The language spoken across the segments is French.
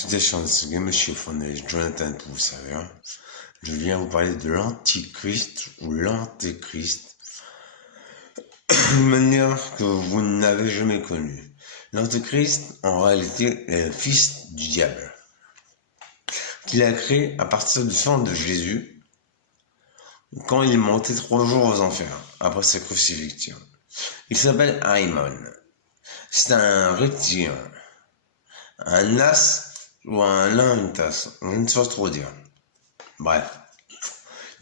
C'était Monsieur Fonnet, Jonathan, vous savez. Je viens vous parler de l'Antichrist ou l'Antéchrist d'une manière que vous n'avez jamais connue. L'Antéchrist, en réalité, est le fils du diable, qu'il a créé à partir du sang de Jésus, quand il est monté 3 jours aux enfers, après sa crucifixion. Il s'appelle Aïmon. C'est un reptilien, un as ou un nain, une tasse, je ne sais pas trop dire. Bref,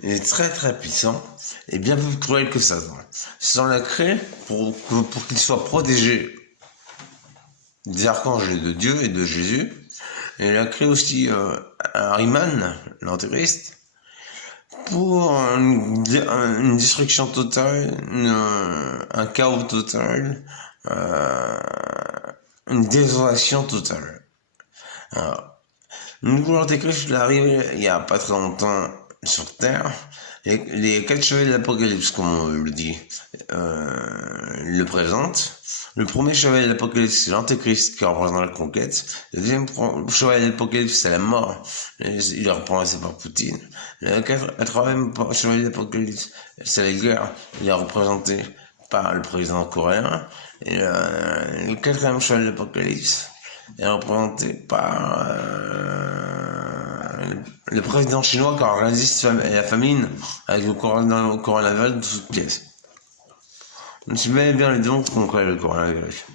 il est très très puissant et bien plus cruel que Satan. Satan l'a créé pour qu'il soit protégé des archanges de Dieu et de Jésus. Et il a créé aussi Ariman, l'Antéchrist, pour une destruction totale, un chaos total, une désolation totale. Alors, le nouveau Antéchrist, il est arrivé il y a pas très longtemps sur Terre. Les 4 chevaliers de l'Apocalypse, comme on le dit, le présentent. Le premier chevalier de l'Apocalypse, c'est l'Antéchrist qui représente la conquête. Le deuxième chevalier de l'Apocalypse, c'est la mort. Il est représenté par Poutine. Le troisième chevalier de l'Apocalypse, c'est la guerre. Il est représenté par le président coréen. Et le quatrième chevalier de l'Apocalypse est représenté par le président chinois qui organisé la famine avec le coronavirus de toutes pièces. On sait bien les dons qu'on crée le coronavirus.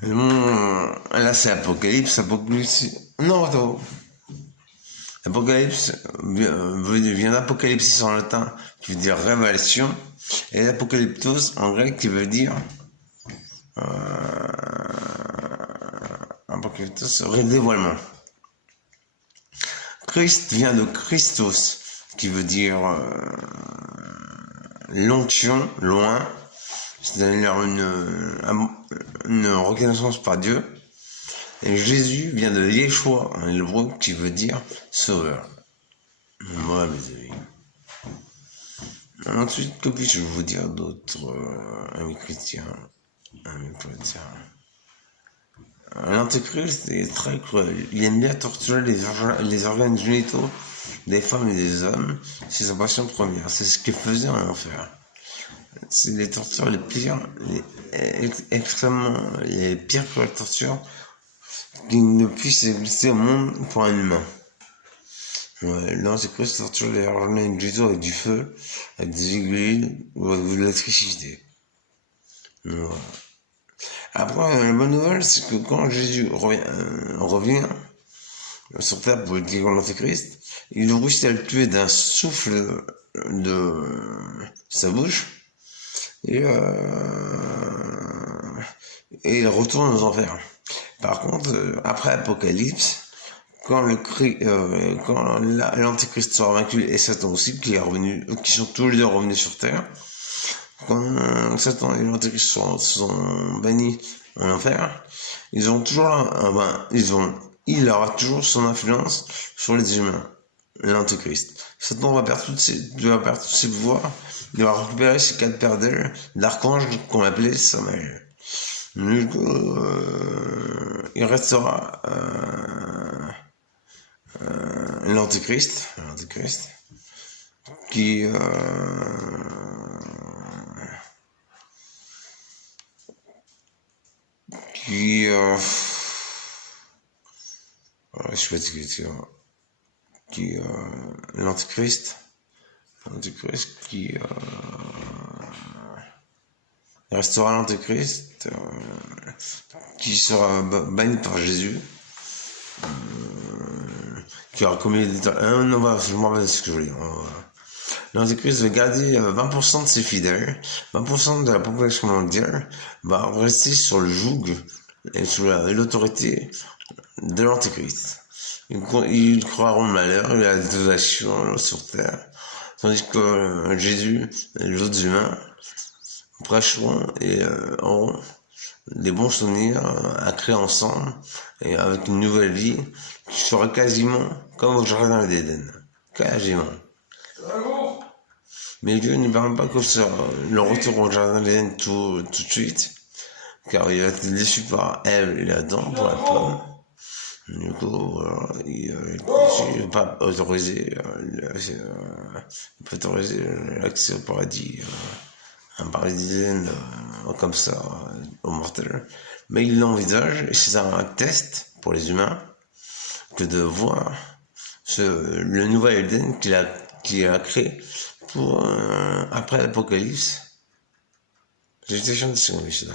Mais bon, là c'est Apocalypse. Non, attends. Apocalypse vient d'Apocalypsis en latin, qui veut dire révélation, et l'Apocalyptos en grec qui veut dire Apocalyptos, dévoilement. Christ vient de Christos, qui veut dire l'onction, loin, c'est-à-dire une reconnaissance par Dieu. Et Jésus vient de Yeshua, en hébreu, qui veut dire sauveur. Voilà, mes amis. Ensuite, que puis-je vous dire d'autre, amis chrétiens, amis chrétiens? L'Antéchrist est très cruel. Il aime bien torturer les organes génitaux des femmes et des hommes. C'est sa passion première. C'est ce qu'il faisait en enfer. C'est les tortures les pires, les pires que la torture qui ne puisse exister au monde pour un humain. Ouais, l'Antéchrist torture les organes génitaux avec du feu, avec des aiguilles ou avec de l'électricité. Voilà. Après, la bonne nouvelle, c'est que quand Jésus revient sur Terre pour dire l'Antéchrist, il réussit à le tuer d'un souffle de sa bouche et il retourne aux enfers. Par contre, après Apocalypse, quand l'Antéchrist sera vaincu et Satan aussi, qui sont tous les deux revenus sur Terre, quand Satan et l'Antéchrist sont bannis en enfer, ils ont toujours il aura toujours son influence sur les humains, l'Antéchrist. Satan va perdre tous ses pouvoirs, il va récupérer ses 4 paires d'ailes d'archanges qu'on appelait Samaël. Du coup, il restera l'Antéchrist qui je suis fatigué, l'Antéchrist qui restera l'Antéchrist qui sera banni par Jésus, qui aura commis des non, je m'en rappelle ce que je voulais dire. L'Antéchrist va garder 20% de ses fidèles, 20% de la population mondiale va rester sur le joug et sous l'autorité de l'Antéchrist. Ils croiront le malheur et la désolation sur terre, tandis que Jésus et les autres humains prêcheront et auront des bons souvenirs à créer ensemble et avec une nouvelle vie qui sera quasiment comme au jardin d'Éden. Quasiment. Mais Dieu ne permet pas que le retour au jardin d'Éden tout de suite, car il a été déçu par Ève et Adam pour la pomme. Du coup, voilà, il ne pas autoriser, il peut autoriser l'accès au paradis, un paradisienne comme ça, aux mortels. Mais il l'envisage, et c'est un test pour les humains, que de voir le nouvel Éden qu'il a créé pour après l'Apocalypse. J'étais chanté sur lui,